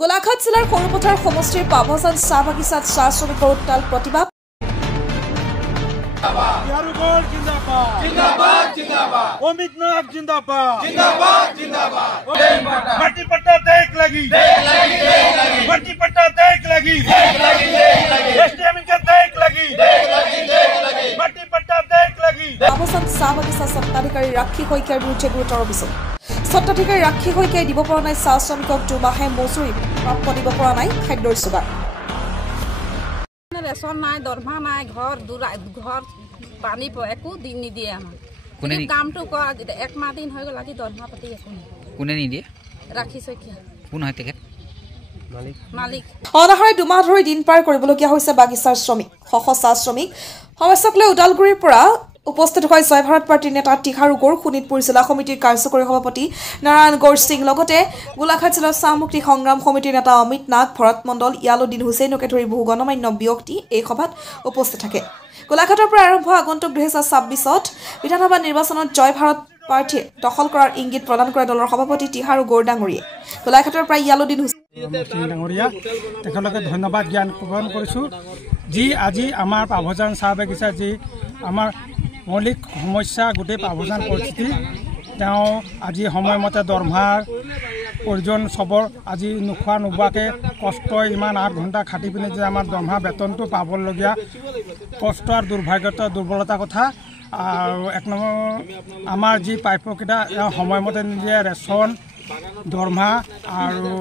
গোলাঘাট জিলাৰ সৰুপথাৰ সমষ্টিৰ পাভজান চাহ বাগিচাত চাহ শ্ৰমিকৰ উত্তাল প্ৰতিবাদ। পাভজান চাহ বাগিচা স্বত্বাধিকাৰী ৰাক্ষী শইকীয়াৰ বিৰুদ্ধে গুৰুতৰ অভিযোগ। স্বত্বাধিকাৰী ৰাক্ষী শইকীয়াই দিব পৰা নাই চাহ শ্ৰমিকক দুমাহে মজুৰি প্ৰাপ্য দিব পৰা নাই খাদ্যৰ যোগান। ৰেচন নাই, দৰমহা নাই, ঘৰ পানী একো দিন নিদিয়ে আমাক। কামটো কৰা 1 মাহ দিন হৈ গ'ল, আজি দৰমহা পাতি একো নাই। কোনে নিদিয়ে? ৰাক্ষী শইকীয়া। কোন হয় তেখেত? মালিক। অনাহাৰে 2 মাহ ধৰি দিন পাৰ কৰিবলগীয়া হৈছে বাগিচাৰ শ্ৰমিক। চাহ শ্ৰমিক সমস্যাক লৈ ওদালগুৰিৰ পৰা উপস্থিত হয় জয় ভাৰত পাৰ্টীৰ নেতা টিঘাৰু গৌৰ, শোণিতপুৰ জিলা সমিতিৰ কাৰ্যকৰী সভাপতি নাৰায়ণ গৌৰ সিং, লগতে গোলাঘাট জিলাৰ চাহ মুক্তি সংগ্ৰাম সমিতিৰ নেতা অমিত নাগ, ভৰত মণ্ডল, ইয়ালুদ্দিন হুছেইনকে ধৰি বহু গণমান্য ব্যক্তি এই সভাত উপস্থিত থাকে। গোলাঘাটৰ পৰা আৰম্ভ আগন্তুক 2026 বিধানসভা নিৰ্বাচনত জয় ভাৰত পাৰ্টীয়ে দখল কৰাৰ ইংগিত প্ৰদান কৰে দলৰ সভাপতি টিঘাৰু গৌৰ ডাঙৰীয়ে। গোলাঘাটৰ পৰা ইয়ালুদ্দিন হুছেইন ডাঙৰীয়া তেখেতলোকে ধন্যবাদ জ্ঞান প্ৰদান কৰিছোঁ, যি আজি আমাৰ পাভজান চাহ বাগিচা যি আমাৰ মৌলিক সমস্যা গোটেই পাভজান পৰিস্থিতি, তেওঁ আজি সময়মতে দৰমহাৰ প্ৰয়োজন চবৰ আজি নোখোৱা নোবোৱাকৈ কষ্ট ইমান 8 ঘণ্টা খাটি পিনে যে আমাৰ দৰমহা বেতনটো পাবলগীয়া কষ্ট আৰু দুৰ্বলতাৰ কথা। আৰু 1 নম্বৰ আমাৰ যি প্ৰাপ্যকেইটা সময়মতে নিদিয়ে, ৰেচন, দৰমহা আৰু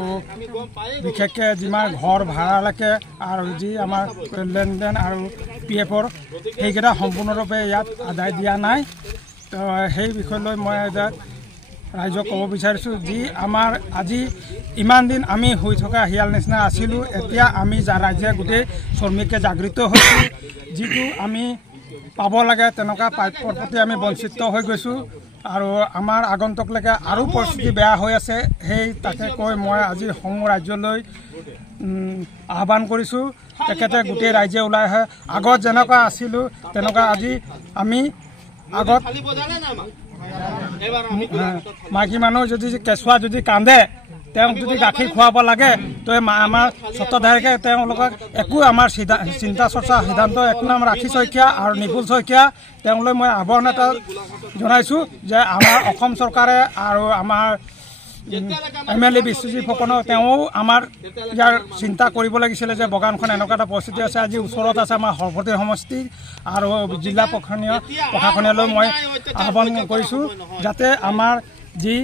বিশেষকৈ যিমান ঘৰ ভাড়ালৈকে আৰু যি আমাৰ লেনদেন আৰু PFৰ সেইকেইটা সম্পূৰ্ণৰূপে ইয়াত আদায় দিয়া নাই। তো সেই বিষয়লৈ মই ৰাইজক ক'ব বিচাৰিছোঁ, যি আমাৰ আজি ইমান দিন আমি হৈ থকা হিয়াল নিচিনা আছিলোঁ, এতিয়া আমি ৰাইজে গোটেই শ্ৰমিকে জাগৃত হৈছোঁ। যিটো আমি পাব লাগে তেনেকুৱা প্ৰাপ্যৰ প্ৰতি আমি বঞ্চিত হৈ গৈছোঁ আৰু আমাৰ আগন্তুকলৈকে আৰু পৰিস্থিতি বেয়া হৈ আছে। তাকে কৈ মই আজি সমূহ ৰাজ্যলৈ আহ্বান কৰিছোঁ, তেখেতে গোটেই ৰাইজে ওলাই আহে। আগত যেনেকুৱা আছিলোঁ তেনেকুৱা আজি আমি আগত মাইকী মানুহ যদি কেঁচুৱা যদি কান্দে, তেওঁক যদি গাখীৰ খুৱাব লাগে, তো আমাৰ স্বত্বাধিকাৰীকে তেওঁলোকক একো আমাৰ চিন্তা চৰ্চা সিদ্ধান্ত 1 নাম ৰাক্ষী শইকীয়া আৰু নিপুল শইকীয়া, তেওঁলৈ মই আহ্বান এটা জনাইছোঁ যে আমাৰ অসম চৰকাৰে আৰু আমাৰ MLA বিশ্বজিৎ ফুকনক তেওঁ আমাৰ ইয়াৰ চিন্তা কৰিব লাগিছিলে যে বাগানখন এনেকুৱা এটা পৰিস্থিতি আছে। আজি ওচৰত আছে আমাৰ সৰ্বতি সমষ্টি আৰু জিলা প্ৰশাসনীয়লৈ মই আহ্বান কৰিছোঁ যাতে আমাৰ যি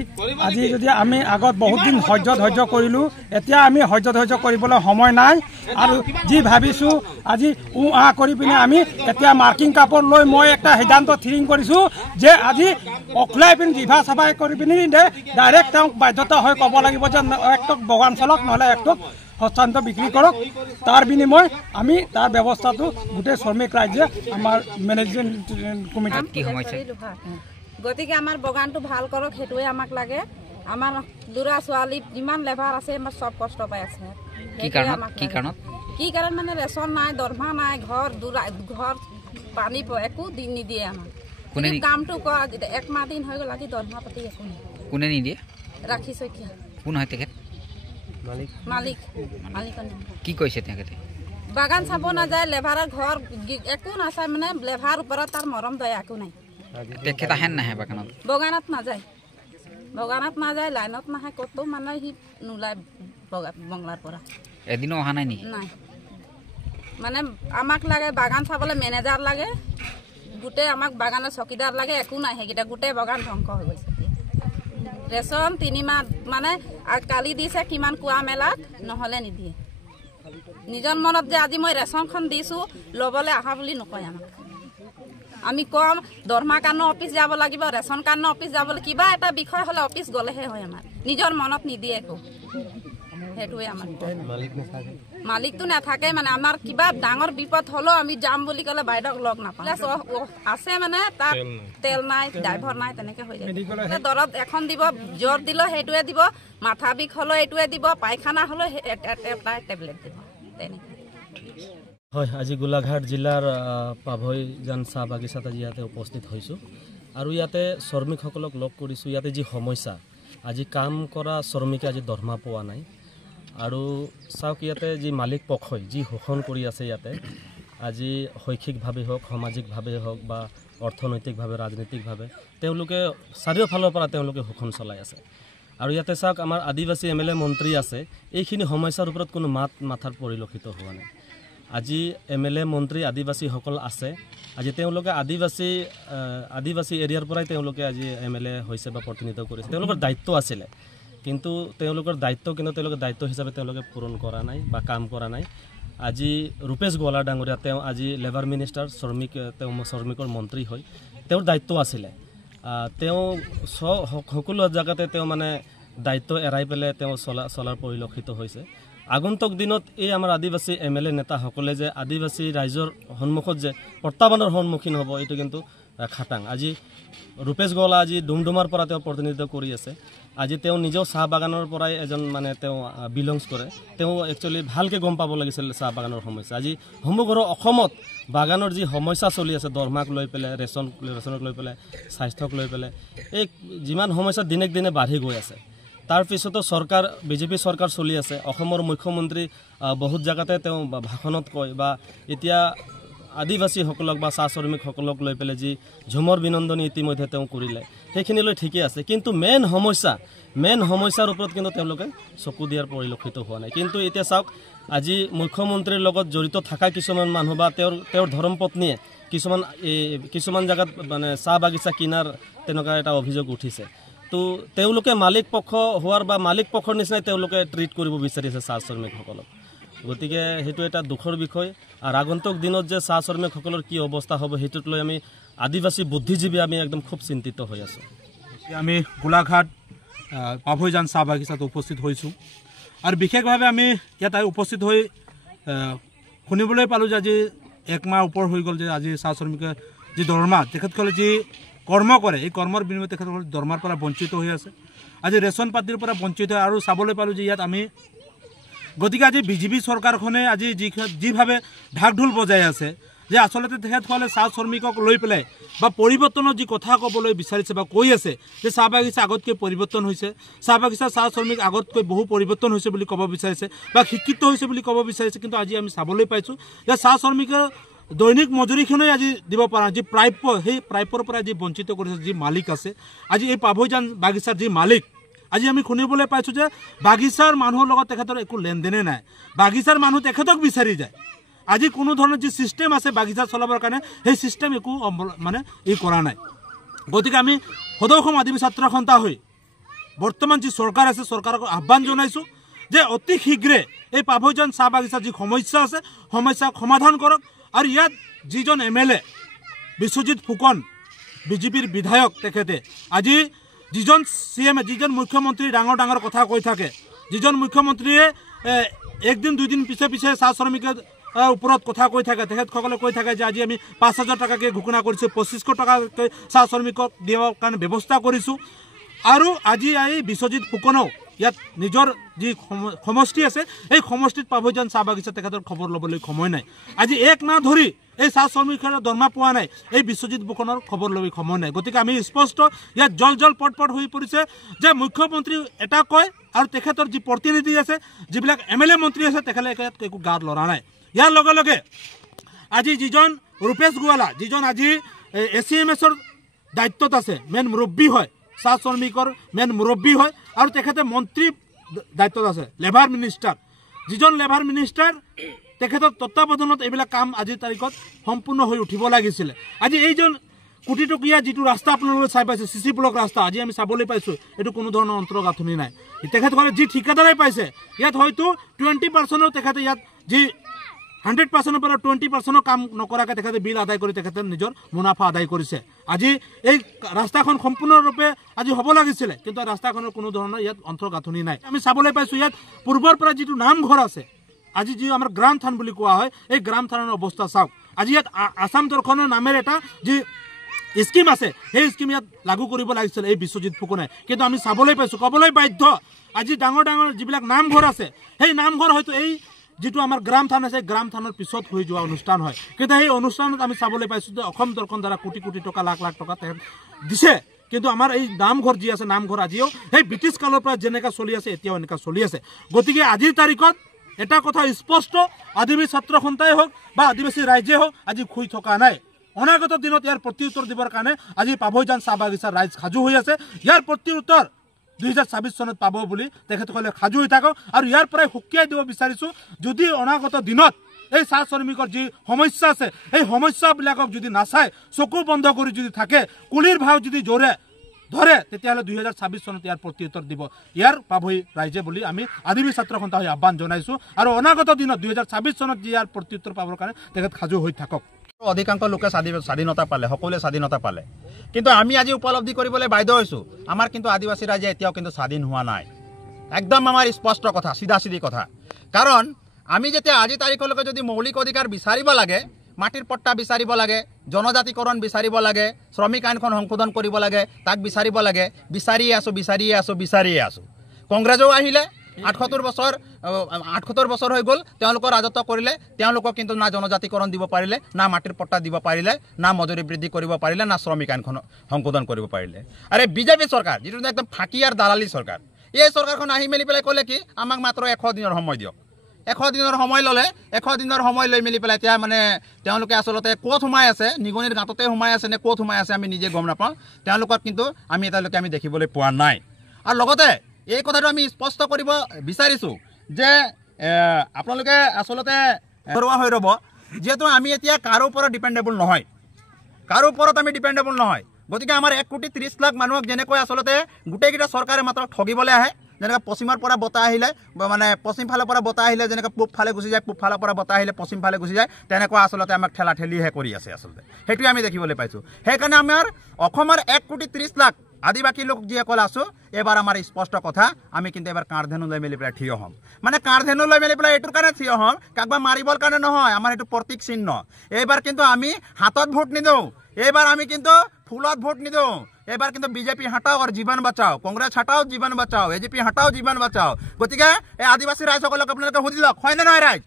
আজি যদি আমি আগত বহুত দিন ধৈৰ্য কৰিলোঁ, এতিয়া আমি ধৈৰ্য কৰিবলৈ সময় নাই। আৰু যি ভাবিছোঁ আজি কৰি পিনে আমি এতিয়া মাৰ্কিং কাপোৰ লৈ মই এটা সিদ্ধান্ত থিৰিং কৰিছোঁ যে আজি অকলাই পিনে জিভা চাফাই কৰি পিনি ডাইৰেক্ট তেওঁক বাধ্যতা হৈ ক'ব লাগিব যে 1 টক বাগান চলক, নহ'লে 1 টক হস্তান্তৰ বিক্ৰী কৰক। তাৰ বিনিময় আমি তাৰ ব্যৱস্থাটো গোটেই শ্ৰমিক ৰাইজে আমাৰ মেনেজমেণ্ট কমিটিত কি সমস্যা, গতিকে আমাৰ বাগানটো ভাল কৰক, সেইটোৱে আমাক লাগে। আমাৰ ল'ৰা ছোৱালী যিমান লেবাৰ আছে আমাৰ চব কষ্ট পাই আছে। কি কাৰণ মানে ৰেচন নাই, দৰমহা নাই, ঘৰ পানী একো দিন নিদিয়ে আমাক। কামটো কৰা 1 মাহ দিন হৈ গ'ল, আজি দৰমহা পাতি একো নাই। কোনে নিদিয়ে? ৰাক্ষী শইকীয়া। কোন হয় তেখেত? মালিক। কি কৈছে তেখেতে? বাগান চাব নাযায়, লেবাৰৰ ঘৰ একো নাচায়, মানে লেবাৰ ওপৰত তাৰ মৰম দয়া একো নাই। তেখেত আহে নাহে বাগানত নাযায়, লাইনত নাহে, ক'তো মানে সি নোলায় বংলাৰ পৰা। এদিনো অহা নাই নেকি? নাই, মানে আমাক লাগে বাগান চাবলৈ মেনেজাৰ লাগে, গোটেই আমাক বাগানৰ চকীদাৰ লাগে, একো নাই। সেইকেইটা গোটেই বাগান ধ্বংস হৈ গৈছে। ৰেচন 3 মাহ মানে কালি দিছে, কিমান কোৱা মেলাত, নহ'লে নিদিয়ে। নিজৰ মনত যে আজি মই ৰেচনখন দিছোঁ ল'বলৈ আহা বুলি নকয় আমাক। আমি কম দৰমহা কাৰণে অফিচ যাব লাগিব, ৰেচন কাৰণে অফিচ যাব লাগিব, কিবা এটা বিষয় হ'লে অফিচ গ'লেহে হয়। আমাৰ নিজৰ মনত নিদিয়ে একো, সেইটোৱে আমাৰ মালিকটো নাথাকে। মানে আমাৰ কিবা ডাঙৰ বিপদ হ'লেও আমি যাম বুলি ক'লে বাইদেউক লগ নাপাওঁ। আছে মানে তাত তেল নাই, ড্ৰাইভাৰ নাই, তেনেকৈ হৈ যায়। দৰৱ এখন দিব, জ্বৰ দিলেও সেইটোৱে দিব, মাথা বিষ হ'লেও এইটোৱে দিব, পায়খানা হ'লেও এটা টেবলেট দিব, তেনেকৈ। হয়, আজি গোলাঘাট জিলাৰ পাভজান চাহ বাগিচাত আজি ইয়াতে উপস্থিত হৈছোঁ আৰু ইয়াতে শ্ৰমিকসকলক লগ কৰিছোঁ। ইয়াতে যি সমস্যা, আজি কাম কৰা শ্ৰমিকে আজি দৰমহা পোৱা নাই আৰু চাওক ইয়াতে যি মালিক পক্ষই যি শোষণ কৰি আছে ইয়াতে আজি শৈক্ষিকভাৱে হওক সামাজিকভাৱে হওক বা অৰ্থনৈতিকভাৱে ৰাজনৈতিকভাৱে তেওঁলোকে চাৰিওফালৰ পৰা তেওঁলোকে শোষণ চলাই আছে আৰু ইয়াতে চাওক আমাৰ আদিবাসী MLA মন্ত্ৰী আছে এইখিনি সমস্যাৰ ওপৰত কোনো মাথাৰ পৰিলক্ষিত হোৱা নাই আজি MLA মন্ত্ৰী আদিবাসীসকল আছে আজি তেওঁলোকে আদিবাসী এৰিয়াৰ পৰাই তেওঁলোকে আজি MLA হৈছে বা প্ৰতিনিধিত্ব কৰিছে তেওঁলোকৰ দায়িত্ব আছিলে কিন্তু তেওঁলোকৰ দায়িত্ব হিচাপে তেওঁলোকে পূৰণ কৰা নাই বা কাম কৰা নাই আজি ৰূপেশ গোৱালা ডাঙৰীয়া তেওঁ আজি লেবাৰ মিনিষ্টাৰ শ্ৰমিকৰ মন্ত্ৰী হয় তেওঁৰ দায়িত্ব আছিলে তেওঁ সকলো জায়গাতে তেওঁ মানে দায়িত্ব এৰাই পেলাই তেওঁ চলাৰ পৰিলক্ষিত হৈছে আগন্তুক দিনত এই আমাৰ আদিবাসী MLA নেতাসকলে যে আদিবাসী ৰাইজৰ সন্মুখত যে প্ৰত্যাহ্বানৰ সন্মুখীন হ'ব এইটো কিন্তু খাটাং আজি ৰূপেশ গোৱালা আজি ডুমডুমাৰ পৰা তেওঁ প্ৰতিনিধিত্ব কৰি আছে আজি তেওঁ নিজেও চাহ বাগানৰ পৰাই এজন মানে তেওঁ বিলংছ কৰে তেওঁ একচুৱেলি ভালকৈ গম পাব লাগিছিল চাহ বাগানৰ সমস্যা আজি সমগ্ৰ অসমত বাগানৰ যি সমস্যা চলি আছে দৰমাক লৈ পেলাই ৰেচনক লৈ পেলাই স্বাস্থ্যক লৈ পেলাই এই যিমান সমস্যা দিনে দিনে বাঢ়ি গৈ আছে তাৰ পিছতো চৰকাৰ বিজেপি চৰকাৰ চলি আছে অসমৰ মুখ্যমন্ত্ৰী বহুত জায়গাতে তেওঁ ভাষণত কয় বা এতিয়া আদিবাসীসকলক বা চাহ শ্ৰমিকসকলক লৈ পেলাই যি ঝুমৰ বিনন্দনী ইতিমধ্যে তেওঁ কৰিলে সেইখিনিলৈ ঠিকেই আছে কিন্তু মেইন সমস্যাৰ ওপৰত কিন্তু তেওঁলোকে চকু দিয়াৰ পৰিলক্ষিত হোৱা নাই কিন্তু এতিয়া চাওক আজি মুখ্যমন্ত্ৰীৰ লগত জড়িত থকা কিছুমান মানুহ বা তেওঁৰ ধৰ্মপত্নীয়ে কিছুমান জায়গাত মানে চাহ বাগিচা কিনাৰ তেনেকুৱা এটা অভিযোগ উঠিছে তো তেওঁলোকে মালিক পক্ষ হোৱাৰ বা মালিক পক্ষৰ নিচিনাই তেওঁলোকে ট্ৰিট কৰিব বিচাৰিছে চাহ শ্ৰমিকসকলক গতিকে সেইটো এটা দুখৰ বিষয় আৰু আগন্তুক দিনত যে চাহ শ্ৰমিকসকলৰ কি অৱস্থা হ'ব সেইটোক লৈ আমি আদিবাসী বুদ্ধিজীৱী আমি একদম খুব চিন্তিত হৈ আছোঁ আমি গোলাঘাট পাভৈজান চাহ বাগিচাত উপস্থিত হৈছোঁ আৰু বিশেষভাৱে আমি ইয়াত উপস্থিত হৈ শুনিবলৈ পালোঁ যে আজি 1 মাহ ওপৰ হৈ গ'ল যে আজি চাহ শ্ৰমিকে যি দৰমহা তেখেতসকলে যি কৰ্ম কৰে এই কৰ্মৰ বিনিময়ত তেখেতসকলে দৰমহাৰ পৰা বঞ্চিত হৈ আছে আজি ৰেচন পাতিৰ পৰা বঞ্চিত হয় আৰু চাবলৈ পালোঁ যে ইয়াত আমি গতিকে আজি বিজেপি চৰকাৰখনে আজি যিভাৱে ঢাক ঢোল বজাই আছে যে আচলতে তেখেতসকলে চাহ শ্ৰমিকক লৈ পেলাই বা পৰিৱৰ্তনৰ যি কথা ক'বলৈ বিচাৰিছে বা কৈ আছে যে চাহ বাগিচা আগতকৈ পৰিৱৰ্তন হৈছে চাহ বাগিচা চাহ শ্ৰমিক আগতকৈ বহু পৰিৱৰ্তন হৈছে বুলি ক'ব বিচাৰিছে বা শিক্ষিত হৈছে বুলি ক'ব বিচাৰিছে কিন্তু আজি আমি চাবলৈ পাইছোঁ যে চাহ শ্ৰমিকৰ দৈনিক মজুৰিখনেই আজি দিব পৰা যি প্ৰাপ্য সেই প্ৰাপ্যৰ পৰা যি বঞ্চিত কৰিছে যি মালিক আছে আজি এই পাভৈজান বাগিচাৰ যি মালিক আজি আমি শুনিবলৈ পাইছোঁ যে বাগিচাৰ মানুহৰ লগত তেখেতৰ একো লেনদেনে নাই বাগিচাৰ মানুহ তেখেতক বিচাৰি যায় আজি কোনো ধৰণৰ যি ছিষ্টেম আছে বাগিচা চলাবৰ কাৰণে সেই ছিষ্টেম একো মানে কৰা নাই গতিকে আমি সদৌ অসম আদিবাসী ছাত্ৰ সন্থা হৈ বৰ্তমান যি চৰকাৰ আছে চৰকাৰক আহ্বান জনাইছোঁ যে অতি শীঘ্ৰে এই পাভৈজান চাহ বাগিচাৰ যি সমস্যা আছে সমস্যা সমাধান কৰক আৰু ইয়াত যিজন MLA বিশ্বজিৎ ফুকন বিজেপিৰ বিধায়ক তেখেতে আজি যিজন CM যিজন মুখ্যমন্ত্ৰী ডাঙৰ কথা কৈ থাকে যিজন মুখ্যমন্ত্ৰীয়ে একদিন দুদিন পিছে চাহ শ্ৰমিকৰ ওপৰত কথা কৈ থাকে তেখেতসকলে কৈ থাকে যে আজি আমি 5,000 টকাকৈ ঘোষণা কৰিছোঁ 2,500 টকাকৈ চাহ শ্ৰমিকক দিয়াৰ কাৰণে ব্যৱস্থা কৰিছোঁ আৰু আজি এই বিশ্বজিৎ ফুকনেও ইয়াত নিজৰ যি সমষ্টি আছে এই সমষ্টিত পাভৈজান চাহ বাগিচা তেখেতৰ খবৰ ল'বলৈ সময় নাই আজি 1 মাহ ধৰি এই চাহ শ্ৰমিকৰ দৰমহা পোৱা নাই এই বিশ্বজিৎ ফুকনৰ খবৰ ল'বলৈ সময় নাই গতিকে আমি স্পষ্ট ইয়াত জল পট হৈ পৰিছে যে মুখ্যমন্ত্ৰী এটা কয় আৰু তেখেতৰ যি প্ৰতিনিধি আছে যিবিলাক MLA মন্ত্ৰী আছে তেখেতে একো গাত লৰা নাই ইয়াৰ লগে লগে আজি যিজন ৰূপেশ গোৱালা যিজন আজি ACMSৰ দায়িত্বত আছে মেইন মুৰব্বী হয় চাহ শ্ৰমিকৰ মেইন মুৰব্বী হয় আৰু তেখেতে মন্ত্ৰী দায়িত্বত আছে লেবাৰ মিনিষ্টাৰ যিজন লেবাৰ মিনিষ্টাৰ তেখেতৰ তত্ত্বাৱধানত এইবিলাক কাম আজিৰ তাৰিখত সম্পূৰ্ণ হৈ উঠিব লাগিছিলে আজি এইজন কোটি টকীয়া যিটো ৰাস্তা আপোনালোকে চাই পাইছে CC ব্লক ৰাস্তা আজি আমি চাবলৈ পাইছোঁ এইটো কোনো ধৰণৰ অন্তৰ্গাঁথনি নাই তেখেতসকলে যি ঠিকাদাৰে পাইছে ইয়াত হয়তো 20% তেখেতে ইয়াত যি 100% পৰা 20% কাম নকৰাকৈ তেখেতে বিল আদায় কৰি তেখেতে নিজৰ মুনাফা আদায় কৰিছে আজি এই ৰাস্তাখন সম্পূৰ্ণৰূপে আজি হ'ব লাগিছিলে কিন্তু ৰাস্তাখনৰ কোনো ধৰণৰ ইয়াত অন্তৰ্গাঁথনি নাই আমি চাবলৈ পাইছোঁ ইয়াত পূৰ্বৰ পৰা যিটো নামঘৰ আছে আজি যি আমাৰ গ্ৰাম থান বুলি কোৱা হয় এই গ্ৰাম থানৰ অৱস্থা চাওক আজি ইয়াত আসাম দৰ্শনৰ নামেৰে এটা যি স্কিম আছে সেই স্কিম ইয়াত লাগু কৰিব লাগিছিল এই বিশ্বজিৎ ফুকনে কিন্তু আমি চাবলৈ পাইছোঁ ক'বলৈ বাধ্য আজি ডাঙৰ যিবিলাক নামঘৰ আছে সেই নামঘৰ হয়তো এই যেটো আমাৰ গ্ৰাম থান আছে গ্ৰাম থানৰ পিছত হৈ যোৱা অনুষ্ঠান হয় কিন্তু এই অনুষ্ঠানত আমি চাবলৈ পাইছোঁ যে অসম দৰ্শন দ্বাৰা কোটি কোটি টকা লাখ লাখ টকা দিছে কিন্তু আমাৰ এই নামঘৰ যি আছে নামঘৰ আজিও সেই ব্ৰিটিছ কালৰ পৰা যেনেকৈ চলি আছে এতিয়াও এনেকৈ চলি আছে গতিকে আজিৰ তাৰিখত এটা কথা স্পষ্ট আদিবাসী ছাত্ৰ সন্থাই হওক বা আদিবাসী ৰাইজে হওক আজি শুই থকা নাই অনাগত দিনত ইয়াৰ প্ৰত্যুত্তৰ দিবৰ কাৰণে আজি পাভৈজান চাহ বাগিচাৰ ৰাইজ সাজু হৈ আছে ইয়াৰ প্ৰত্যুত্তৰ 2026 চনত পাব বুলি তেখেতসকলে সাজু হৈ থাকক আৰু ইয়াৰ পৰাই সুকিয়াই দিব বিচাৰিছোঁ যদি অনাগত দিনত এই চাহ শ্ৰমিকৰ যি সমস্যা আছে এই সমস্যাবিলাকক যদি নাচায় চকু বন্ধ কৰি যদি থাকে কুলিৰ ভাও যদি জোৰে ধৰে তেতিয়াহ'লে 2026 চনত ইয়াৰ প্ৰত্যুত্তৰ দিব ইয়াৰ পাভৈ ৰাইজে বুলি আমি আদিবাসী ছাত্ৰ সন্থা হৈ আহ্বান জনাইছোঁ আৰু অনাগত দিনত 2026 চনত যি ইয়াৰ প্ৰত্যুত্তৰ পাবৰ কাৰণে তেখেত সাজু হৈ থাকক অধিকাংশ লোকে স্বাধীনতা পালে সকলোৱে স্বাধীনতা পালে কিন্তু আমি আজি উপলব্ধি কৰিবলৈ বাধ্য হৈছোঁ আমাৰ কিন্তু আদিবাসী ৰাইজে এতিয়াও কিন্তু স্বাধীন হোৱা নাই একদম আমাৰ স্পষ্ট কথা চিধা কথা কাৰণ আমি যেতিয়া আজি তাৰিখলৈকে যদি মৌলিক অধিকাৰ বিচাৰিব লাগে মাটিৰ পট্টা বিচাৰিব লাগে জনজাতিকৰণ বিচাৰিব লাগে শ্ৰমিক আইনখন সংশোধন কৰিব লাগে তাক বিচাৰিব লাগে বিচাৰিয়ে আছোঁ কংগ্ৰেছেও আহিলে 78 বছৰ হৈ গ'ল তেওঁলোকৰ ৰাজত্ব কৰিলে তেওঁলোকক কিন্তু না জনজাতিকৰণ দিব পাৰিলে না মাটিৰ পট্টা দিব পাৰিলে না মজুৰি বৃদ্ধি কৰিব পাৰিলে না শ্ৰমিক আইনখন সংশোধন কৰিব পাৰিলে আৰে বিজেপি চৰকাৰ যিটো একদম ফাঁকি আৰু দালালি চৰকাৰ এই চৰকাৰখন আহি মেলি পেলাই ক'লে কি আমাক মাত্ৰ 100 দিনৰ সময় দিয়ক 100 দিনৰ সময় ল'লে 100 দিনৰ সময় লৈ মেলি পেলাই এতিয়া মানে তেওঁলোকে আচলতে ক'ত সোমাই আছে নিগনিৰ গাঁততে সোমাই আছে নে ক'ত সোমাই আছে আমি নিজে গম নাপাওঁ তেওঁলোকক কিন্তু আমি এতিয়ালৈকে আমি দেখিবলৈ পোৱা নাই আৰু লগতে এই কথাটো আমি স্পষ্ট কৰিব বিচাৰিছোঁ যে আপোনালোকে আচলতে ঘৰুৱা হৈ ৰ'ব যিহেতু আমি এতিয়া কাৰো ওপৰত ডিপেণ্ডেবল নহয় কাৰো ওপৰত আমি ডিপেণ্ডেবল নহয় গতিকে আমাৰ 1,30,00,000 মানুহক যেনেকৈ আচলতে গোটেইকেইটা চৰকাৰে মাত্ৰ ঠগিবলৈ আহে যেনেকৈ পশ্চিমৰ পৰা বতাহ আহিলে মানে পশ্চিম ফালৰ পৰা বতাহ আহিলে যেনেকৈ পূব ফালে গুচি যায় পূব ফালৰ পৰা বতাহ আহিলে পশ্চিম ফালে গুচি যায় তেনেকুৱা আচলতে আমাক ঠেলাঠেলিহে কৰি আছে আচলতে সেইটোৱে আমি দেখিবলৈ পাইছোঁ সেইকাৰণে আমাৰ অসমৰ 1,30,00,000 আদিবাসী লোক যিসকল আছোঁ এবাৰ আমাৰ স্পষ্ট কথা আমি কিন্তু এবাৰ কাঁড়ধেনু লৈ মেলি পেলাই থিয় হ'ম মানে কাঁড়ধেনু লৈ মেলি পেলাই এইটোৰ কাৰণে থিয় হ'ম কাৰোবাক মাৰিবৰ কাৰণে নহয় আমাৰ এইটো প্ৰতীক চিহ্ন এইবাৰ কিন্তু আমি হাতত ভোট নিদিওঁ এইবাৰ আমি কিন্তু ফুলত ভোট নিদিওঁ এবাৰ কিন্তু বিজেপি হটাও আৰু জীৱন বচাও কংগ্ৰেছ হটাও জীৱন বচাও এজেপি হটাও জীৱন বচাও গতিকে এই আদিবাসী ৰাইজসকলক আপোনালোকে সুধি লওক হয়নে নহয় ৰাইজ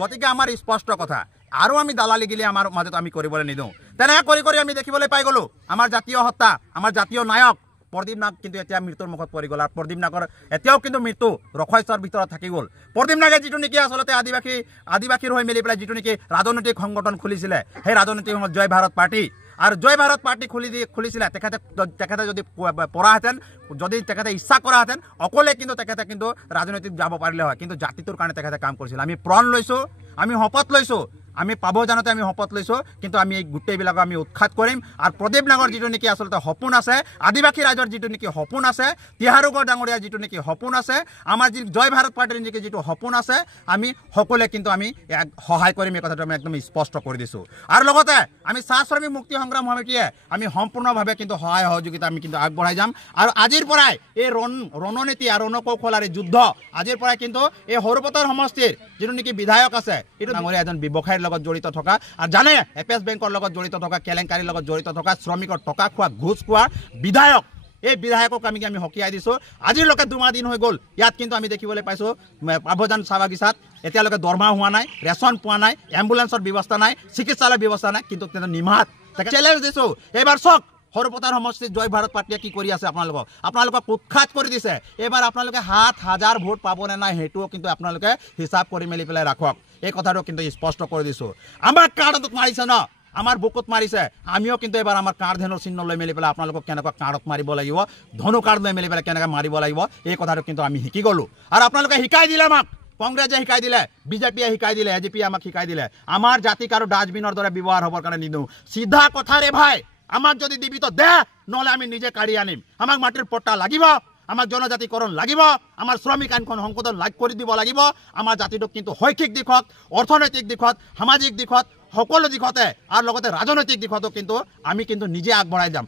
গতিকে আমাৰ স্পষ্ট কথা আৰু আমি দালালি গিলি আমাৰ মাজত আমি কৰিবলৈ নিদিওঁ তেনেকৈ কৰি আমি দেখিবলৈ পাই গ'লোঁ আমাৰ জাতীয় হত্যা আমাৰ জাতীয় নায়ক প্ৰদীপ নাগ কিন্তু এতিয়া মৃত্যুৰ মুখত পৰি গ'ল আৰু প্ৰদীপ নাগৰ এতিয়াও কিন্তু মৃত্যু ৰক্ষাস্যৰ ভিতৰত থাকি গ'ল প্ৰদীপ নাগে যিটো নেকি আচলতে আদিবাসীৰ হৈ মেলি পেলাই যিটো নেকি ৰাজনৈতিক সংগঠন খুলিছিলে সেই ৰাজনৈতিক সংগঠন জয় ভাৰত পাৰ্টি আৰু জয় ভাৰত পাৰ্টি খুলিছিলে তেখেতে যদি পঢ়াহেঁতেন যদি তেখেতে ইচ্ছা কৰাহেঁতেন অকলে কিন্তু তেখেতে কিন্তু ৰাজনৈতিক যাব পাৰিলে হয় কিন্তু জাতিটোৰ কাৰণে তেখেতে কাম কৰিছিল আমি প্रण লৈছোঁ আমি শপত লৈছোঁ আমি পাভৈজানতে আমি শপত লৈছোঁ কিন্তু আমি এই গোটেইবিলাকক আমি উৎখাত কৰিম আৰু প্ৰদীপ নাগৰ যিটো নেকি আচলতে সপোন আছে আদিবাসী ৰাইজৰ যিটো নেকি সপোন আছে তিহাৰুগড় ডাঙৰীয়াৰ যিটো নেকি সপোন আছে আমাৰ যি জয় ভাৰত পাৰ্টিৰ নেকি যিটো সপোন আছে আমি সকলোৱে কিন্তু আমি সহায় কৰিম এই কথাটো আমি একদম স্পষ্ট কৰি দিছোঁ আৰু লগতে আমি চাহ শ্ৰমিক মুক্তি সংগ্ৰাম সমিতিয়ে আমি সম্পূৰ্ণভাৱে কিন্তু সহায় সহযোগিতা আমি কিন্তু আগবঢ়াই যাম আৰু আজিৰ পৰাই এই ৰণনীতি আৰু ৰণকৌশল আৰু যুদ্ধ আজিৰ পৰাই কিন্তু এই সৰুপথাৰ সমষ্টিৰ যিটো নেকি বিধায়ক আছে এইটো ডাঙৰীয়া এজন ব্যৱসায়ী লগত জড়িত থকা আৰু জানে এপেছ বেংকৰ লগত জড়িত থকা কেলেংকাৰীৰ লগত জড়িত থকা শ্ৰমিকৰ টকা খোৱা ঘোচ খোৱা বিধায়ক এই বিধায়কক আমি সকীয়াই দিছোঁ আজিলৈকে 2 মাহ দিন হৈ গ'ল ইয়াত কিন্তু আমি দেখিবলৈ পাইছোঁ পাভৈজান চাহ বাগিচাত এতিয়ালৈকে দৰমহা হোৱা নাই ৰেচন পোৱা নাই এম্বুলেন্সৰ ব্যৱস্থা নাই চিকিৎসালয়ৰ ব্যৱস্থা নাই কিন্তু তেওঁ নিমাত চেলেঞ্জ দিছোঁ এইবাৰ চাওক সৰুপথাৰ সমষ্টিত জয় ভাৰত পাৰ্টিয়ে কি কৰি আছে আপোনালোকক উৎখাত কৰি দিছে এইবাৰ আপোনালোকে 7,000 ভোট পাবনে নাই সেইটোও কিন্তু আপোনালোকে হিচাপ কৰি মেলি পেলাই ৰাখক এই কথাটো কিন্তু স্পষ্ট কৰি দিছোঁ আমাৰ কাৰ্ডত মাৰিছে ন আমাৰ বুকুত মাৰিছে আমিও কিন্তু এবাৰ আমাৰ কাঁড়ধেনুৰ চিহ্ন লৈ মেলি পেলাই আপোনালোকক কেনেকুৱা কাঁড়ত মাৰিব লাগিব ধনু কাৰ্ড লৈ মেলি পেলাই কেনেকৈ মাৰিব লাগিব এই কথাটো কিন্তু আমি শিকি গ'লোঁ আৰু আপোনালোকে শিকাই দিলে আমাক কংগ্ৰেছে শিকাই দিলে বিজেপিয়ে শিকাই দিলে এজেপিয়ে আমাক শিকাই দিলে আমাৰ জাতিক আৰু ডাষ্টবিনৰ দৰে ব্যৱহাৰ হ'বৰ কাৰণে নিদিওঁ চিধা কথাৰে ভাই আমাক যদি দিবি তো দে নহ'লে আমি নিজে কাঢ়ি আনিম আমাক মাটিৰ পট্টা লাগিব আমাক জনজাতিকৰণ লাগিব আমাৰ শ্ৰমিক আইনখন সংশোধন কৰি দিব লাগিব আমাৰ জাতিটোক কিন্তু শৈক্ষিক দিশত অৰ্থনৈতিক দিশত সামাজিক দিশত সকলো দিশতে আৰু লগতে ৰাজনৈতিক দিশতো কিন্তু আমি কিন্তু নিজে আগবঢ়াই যাম।